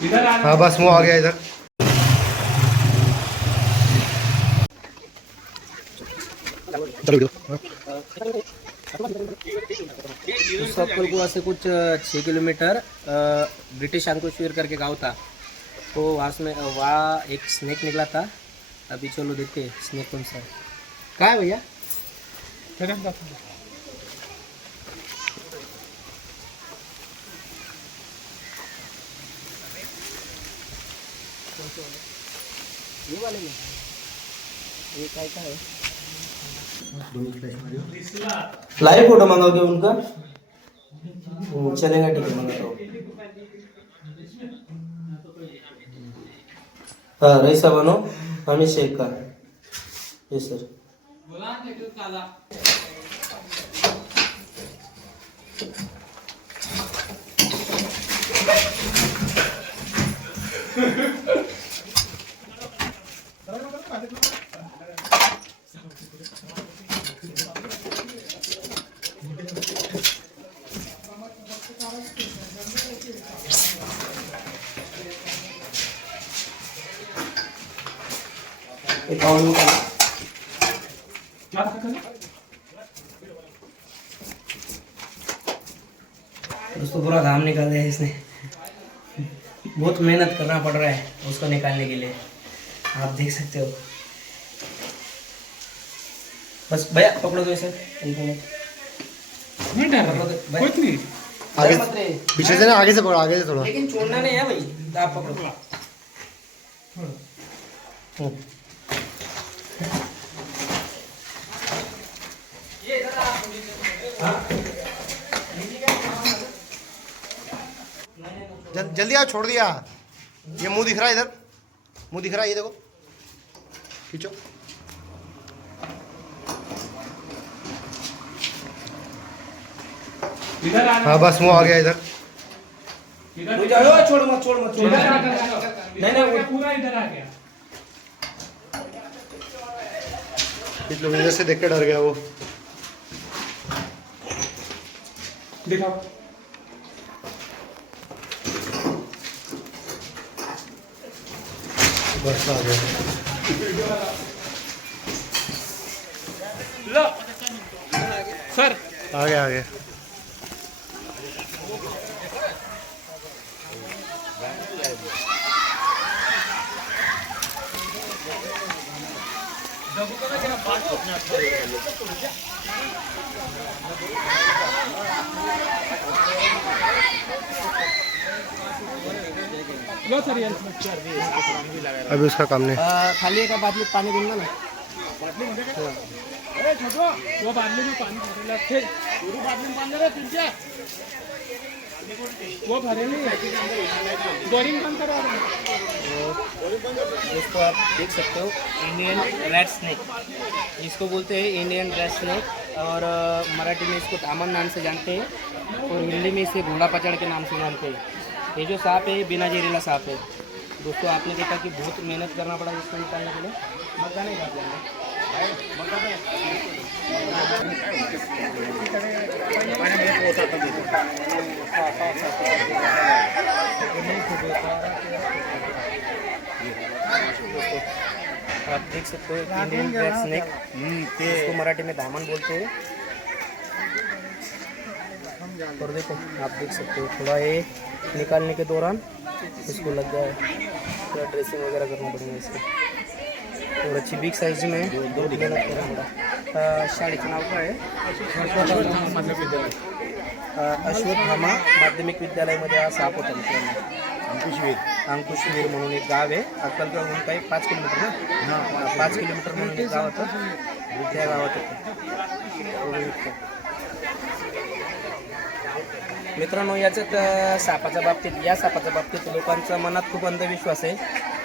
हाँ बस वो आ गया इधर। मुजफ्फरपुर को से कुछ 6 किलोमीटर ब्रिटिश अंकुशवीर करके गांव था। तो वहाँ एक स्नेक निकला था। अभी चलो देखते हैं स्नेक कौन सा है। कहाँ है भैया? ये वाले में ये काय का है? लाइव फोटो मंगाओगे उनका? चलेगा, ठीक है, मंगाता हूँ। हाँ रईसा बनो अमित शेख का। Yes sir. दोस्तों पूरा घाम निकाल दिया इसने। बहुत मेहनत करना पड़ रहा है उसको निकालने के लिए, आप देख सकते हो। बस भैया पकड़ो दो इसे। नहीं कुछ नहीं, आगे पीछे से ना, आगे से पकड़ो, आगे से थोड़ा। लेकिन छोड़ना नहीं है भाई, आप पकड़ो। जल्दी आओ, छोड़ दिया। ये मुंह दिख रहा है, इधर मुंह दिख रहा है, ये देखो, खींचो। हाँ बस वो आ गया इधर। छोड़ मत छोड़ मत छोड़। नहीं वो पूरा इधर आ गया। कुछ लोग इधर से देख के डर गया वो। दिखाओ। बस आ गया। लो सर, आ गया, आ गया। लो सर, ये अभी उसका काम नहीं। खाली एक बाटली पानी दूंगा ना। अरे छोटो, वो बाटली में पानी भरेला थे, पूरी बाटली में पानी दे रहे तुझे। वो भरे नहीं, बोरिंग बंद करो। इसको आप देख सकते हो, इंडियन रेड स्नेक इसको बोलते हैं, इंडियन रेड स्नेक। और मराठी में इसको दामन नाम से जानते हैं और हिंदी में इसे घोड़ा पचड़ के नाम से जानते हैं। ये जो सांप है बिना जहरीला सांप है। दोस्तों आपने देखा कि बहुत मेहनत करना पड़ा इसको निकालने के लिए। मक्का नहीं काट लेंगे। आप देख सकते हो इंडियन रेड स्नेक, इसको मराठी में दामन बोलते हैं। और देखो आप देख सकते हो, थोड़ा ये निकालने के दौरान इसको लग गया है, थोड़ा ड्रेसिंग वगैरह करना पड़ेगा इसको। और अच्छी बिग साइज में दो मेहनत करना पड़ा। शाळेचं नाव काय आहे? अश्वत्थामा माध्यमिक विद्यालयामध्ये हा साप होता मित्रांनो। अंकुशवीर म्हणून एक गाव आहे, अक्कलगावहून काही 5 किलोमीटर ना, 5 किलोमीटर म्हणून एक गाव होतं, त्या गावात होतं। मित्रांनो याच्यात सापाच्या बाबतीत लोकांच्या मनात खूप अंधविश्वास आहे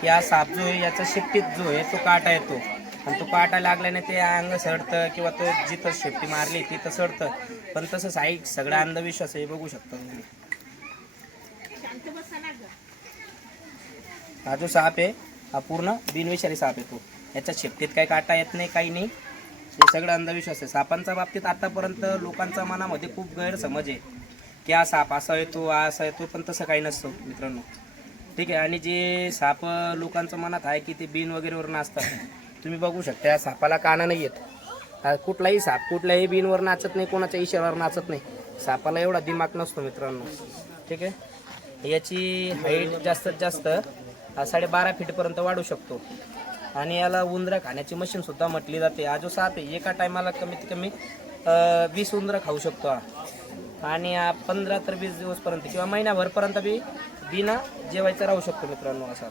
की हा साप जो आहे याचा शेपटीत जो आहे तो काटा येतो आणि तो काटा लागल्याने ते अंग सडतं किंवा तो जिथं शेपटी मारली तिथं सडतं, पण तसंच आहे सगळा अंधविश्वास आहे, बघू शकता। हा जो साप आहे हा पूर्ण बिनविषारी साप येतो, याच्या शेपटीत काही काटा येत नाही, काही नाही, हे सगळं अंधविश्वास आहे। सापांच्या बाबतीत आतापर्यंत लोकांच्या मनामध्ये खूप गैरसमज आहे की हा साप असा येतो, हा असा येतो, पण तसं काही नसतं मित्रांनो। ठीक आहे. आणि जे साप लोकांचं मनात आहे की ते बिन वगैरेवर नाचतात, तुम्ही बघू शकता या सापाला कानं नाही आहेत. कुठलाही साप कुठल्याही बिनवर नाचत नाही, कोणाच्या इशाऱ्यावर नाचत नाही. सापाला एवढा दिमाग नसतो मित्रांनो. ठीक आहे. याची हाईट जास्तीत जास्त 12.5 फीटपर्यंत वाढू शकतो. आणि याला उंदरं खाण्याची मशीन सुद्धा म्हटली जाते. हा जो साप आहे एका टायमाला कमीत कमी 20 उंदरं खाऊ शकतो हा. आणि 15 ते 20 दिवसपर्यंत किंवा महिनाभरपर्यंत बी बिना जेवायचं राहू शकतो मित्रांनो. असा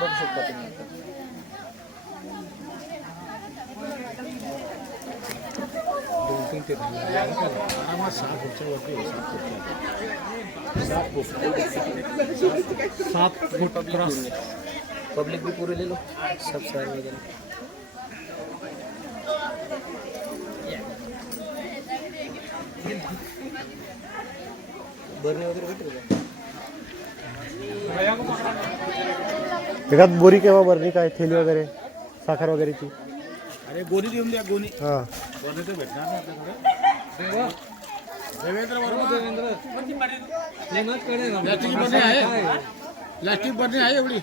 बघू शकता तुम्ही. पब्लिक भी पूरे ले लो सब साइड वगैरह. बरणे वगैरे भेटेल का? एखाद बोरी किंवा बरणी काय थैली वगैरे साखर वगैरेची. अरे गोणी देऊन द्या गोणी. हां गोणी तर भेटणार नाही आपल्याकडे. देवेंद्र प्लास्टिक बरणी आहे. प्लास्टिक बरणी आहे एवढी.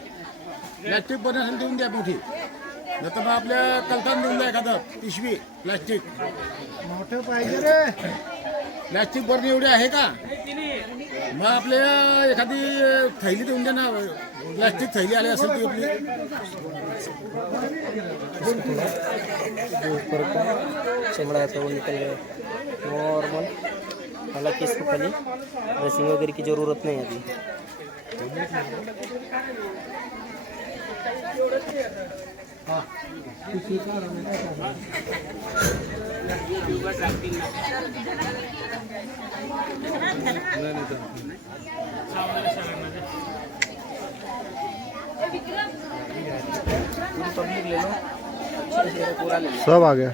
प्लास्टिक बरणी असेल देऊन द्या मोठी. नाही तर मग आपल्या कलतान देऊन द्या एखादं पिशवी प्लास्टिक. मोठं पाहिजे रे. प्लास्टिक बरणी एवढी आहे का? मग आपल्या एखादी थैली देऊन द्या ना. प्लास्टिक थैली आली असेल ती आपली. ऊपर का चमड़ा है वो निकल गया नॉर्मल. हालांकि इसको खाली ड्रेसिंग वगैरह की ज़रूरत नहीं है अभी. पूरी पब्लिक ले लो. पूरा ले लो. सब आ गया.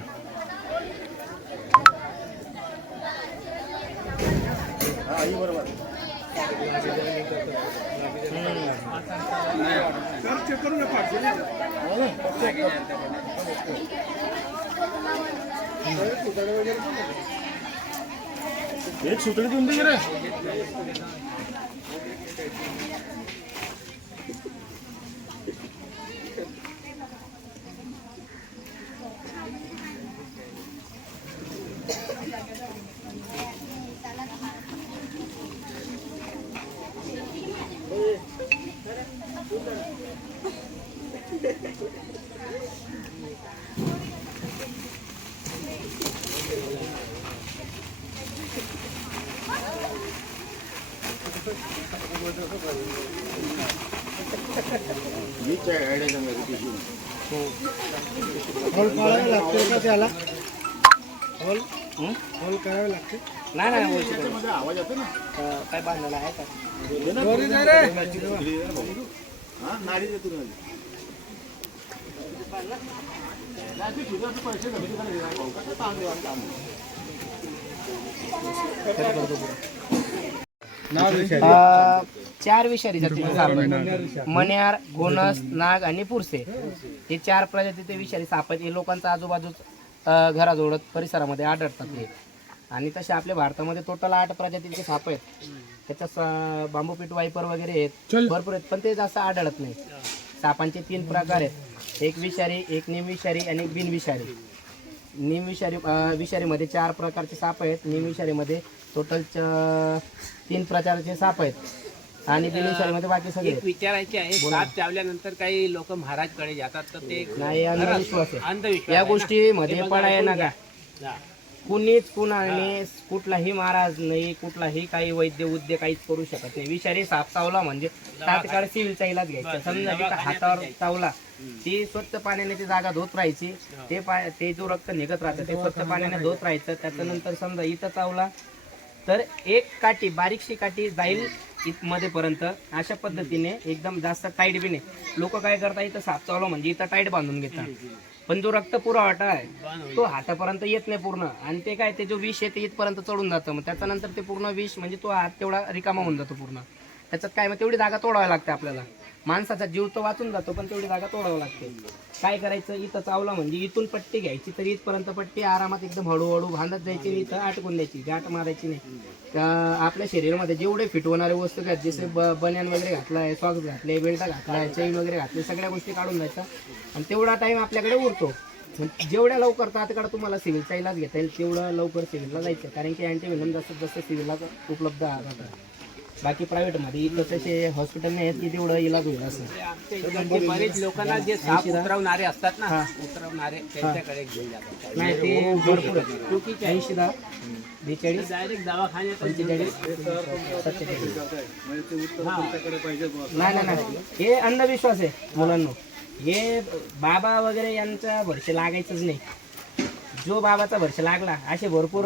एक सुतळी देऊन दे रे. होल काढावे लागते का त्याला? होल करावे लागते. नाही नाही बोलतो मध्ये आवाज येतो ना. काय बांधलेला आहे का? हा नाडी देतो ना. पैसे चार विषारी जातीचे साप आहेत. मण्यार, घोणस, नाग आणि पुरसे हे 4 प्रजातीचे विषारी साप आहेत. हे लोकांच्या आजूबाजूच घराजवळ परिसरामध्ये आढळतात हे. आणि तसे आपल्या भारतामध्ये टोटल 8 प्रजातीचे साप आहेत. त्याच्यात बांबूपीठ वायपर वगैरे आहेत, भरपूर आहेत, पण ते जास्त आढळत नाही. सापांचे 3 प्रकार आहेत. एक विषारी, एक निमविषारी आणि एक बिनविषारी. निमविषारी विषारीमध्ये 4 प्रकारचे साप आहेत. निमविषारीमध्ये टोटल 3 प्रकारचे साप आहेत. आणि बिनविषारीमध्ये बाकी सगळे आहेत. विचारायचे आहे. साप चावल्यानंतर काही लोक महाराजकडे जातात तर ते नाही, अंधविश्वास आहे. अंधविश्वास या आहे ना. गोष्टीमध्ये ते पडाय बघा, नका. हा. कुणीच कुणाने कुठलाही महाराज नाही, कुठलाही काही वैद्य उद्य काहीच करू शकत नाही. विषारी साप चावला म्हणजे तात्काळ सिव्हिलचा इलाज घ्यायचा. समजा तिथं हातावर चावला, ती स्वच्छ पाण्याने ती जागा धुत राहायची. ते जो रक्त निघत राहतं ते स्वच्छ पाण्याने धुत राहायचं. त्याच्यानंतर समजा इथं चावला तर एक काठी, बारीकशी काठी जाईल मध्ये पर्यंत. अशा पद्धतीने एकदम जास्त टाईट बी नाही. लोक काय करतात, इथं साप चावला म्हणजे इथं टाईट बांधून घेतात, पण जो रक्त पुरवठा आहे तो हातापर्यंत येत नाही पूर्ण. आणि ते काय, ते जो विष आहे ते इथपर्यंत चढून जातं. मग त्याच्यानंतर ते पूर्ण विष म्हणजे तो हात तेवढा रिकामा होऊन जातो पूर्ण. त्याच्यात काय, मग तेवढी जागा तोडावी लागते आपल्याला. माणसाचा जीव तर वाचून जातो, पण तेवढी जागा तोडावं लागते. काय करायचं, इथं चावला म्हणजे इथून पट्टी घ्यायची, तर इथपर्यंत पट्टी आरामात एकदम हळूहळू बांधत जायची आणि इथं अटकून द्यायची, गाठ मारायची नाही. आपल्या शरीरामध्ये जेवढे फिट होणारे वस्तू घ्या, जसे बनियान वगैरे घातलाय, सॉक्स घातले, बेल्ट घातलाय, चेन वगैरे घातले, सगळ्या गोष्टी काढून द्यायचा आणि तेवढा टाइम आपल्याकडे उरतो. जेवढ्या लवकर तात्काळ तुम्हाला सिव्हिलचा इलाज घेता येईल तेवढं लवकर सिव्हिलला जायचं, कारण की अँटीव्हेनम जास्तीत जास्त सिव्हिलला उपलब्ध राहतात. बाकी प्रायव्हेटमध्ये इथं तसे हॉस्पिटल नाही आहेत की तेवढं इलाज होईल असं. आमच्या इकडचे बरेच लोकांना जे साप उतरवणारे असतात ना, उतरवणारे त्यांच्याकडे घेऊन जातात. नाही ते भरपूर आहे. 80 42 डायरेक्ट दवाखान्यात 45 47. नाही हे अंधविश्वास आहे मुलांना. हे बाबा वगैरे यांचा वर्ष लागायचंच नाही. जो बाबाचा वर्ष लागला असे भरपूर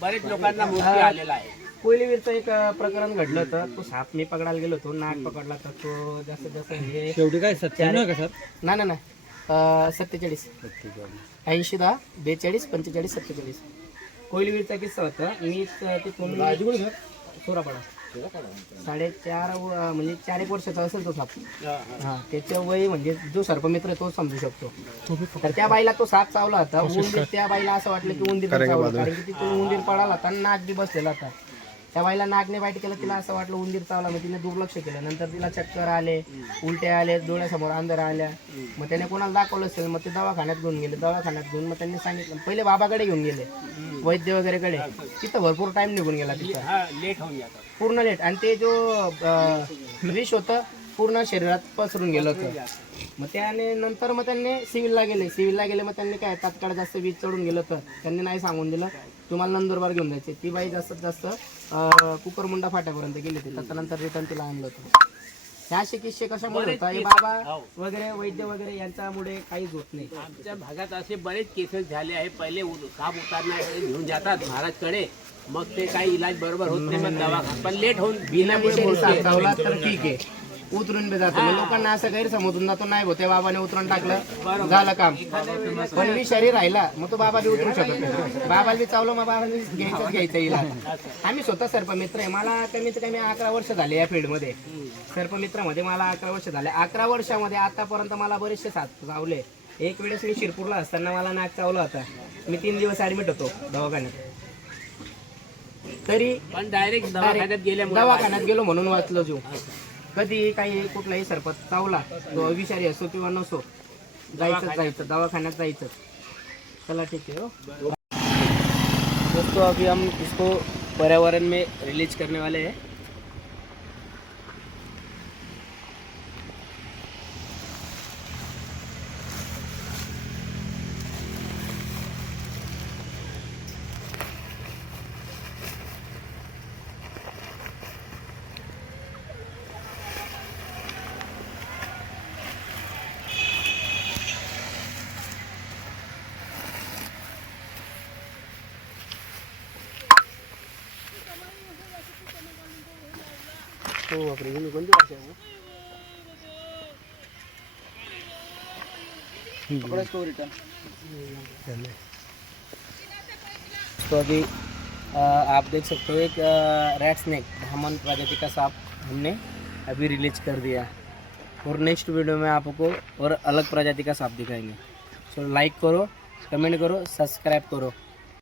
बरेच लोकांना मृत्यू आलेला आहे. कोयलीवीरचं एक प्रकरण घडलं होतं. तो साप मी पकडायला गेलो होतो, नाग पकडला तर तो जास्त जास्त हे शेवटी काय 97 का सर? नाही 47 80 10 42 45 47. कोयलीवीरचा किस्सा होता. मी तिथून सोरापाडा 4.5 म्हणजे 4 एक वर्षाचा असेल तो साप. हा त्याचं वय म्हणजे जो सर्पमित्र तो समजू शकतो. तर त्या बाईला तो साप चावला होता. उंदीर त्या बाईला असं वाटलं की उंदीर चावला, कारण की तिथून उंदीर पळाला होता, नाग बी बसलेला होता. त्या बाईला नागने बाईट केलं, तिला असं वाटलं उंदीर चावला, मग तिने दुर्लक्ष केलं. नंतर तिला चक्कर आले, उलटे आले, डोळ्यासमोर अंधारा आल्या. मग त्याने कोणाला दाखवलं असेल, मग ते दवाखान्यात घेऊन गेले. दवाखान्यात घेऊन मग त्यांनी सांगितलं, पहिले बाबाकडे घेऊन गेले, वैद्य वगैरेकडे. तिथं भरपूर टाइम निघून गेला तिथं, लेट होऊन जातात पूर्ण लेट. आणि ते जो विष होतं पूर्ण शरीरात पसरून गेलं होतं. मग त्याने नंतर मग त्यांनी सिव्हिलला गेले. मग त्यांनी काय तात्काळ जास्त वीज चढून गेलं तर त्यांनी नाही सांगून दिलं तुम्हाला नंदुरबार घेऊन जायचे. ती बाई जास्तीत जास्त कुकरमुंडा फाट्यापर्यंत गेली होती. त्याच्यानंतर रिटर्न तिला आणलं होतं. ह्या असे किस्से कशामुळे होतात, हे बाबा वगैरे वैद्य वगैरे यांच्यामुळे काहीच होत नाही. आमच्या भागात असे बरेच केसेस झाले आहे. पहिले साप उतारण्याकडे घेऊन जातात महाराजकडे, मग ते काही इलाज बरोबर होत नाही, मग दवाखाना पण लेट होऊन बिनामुळे साप चावला तर ठीक आहे, उतरून बी जातो. मग लोकांना असं गैरसमजून जातो, नाही होते बाबाने उतरून टाकलं झालं काम, पण मी शरीर राहिला मग तो बाबा बी उतरू शकत नाही. बाबाला बी चावलं मग बाबाने घ्यायचं इलाज. आम्ही स्वतः सर्पमित्र आहे. मला कमीत कमी 11 वर्ष झाले या फील्डमध्ये. सर्पमित्रामध्ये मला 11 वर्ष झाले. 11 वर्षामध्ये आतापर्यंत मला बरेचसे साप चावले. एक वेळेस मी शिरपूरला असताना मला नाक चावला होता. मी 3 दिवस ऍडमिट होतो दवाखान्यात. तरी पण डायरेक्ट दवाखान्यात गेलो म्हणून वाचलो जीव. कधी काही कुठलाही सरपत चावला, तो विषारी असो किंवा नसो, जायचं दवाखान्यात जायचं. चला ठीक है. दोस्तों अभी हम इसको पर्यावरण में रिलीज करने वाले हैं. तो बापरे, ही कोणती भाषा आहे? तो अभी आप देख सकते हो एक रैट स्नेक ब्राह्मण प्रजाति का सांप हमने अभी रिलीज कर दिया, और नेक्स्ट वीडियो में आपको और अलग प्रजाति का सांप दिखाएंगे. सो लाइक करो, कमेंट करो, सब्सक्राइब करो.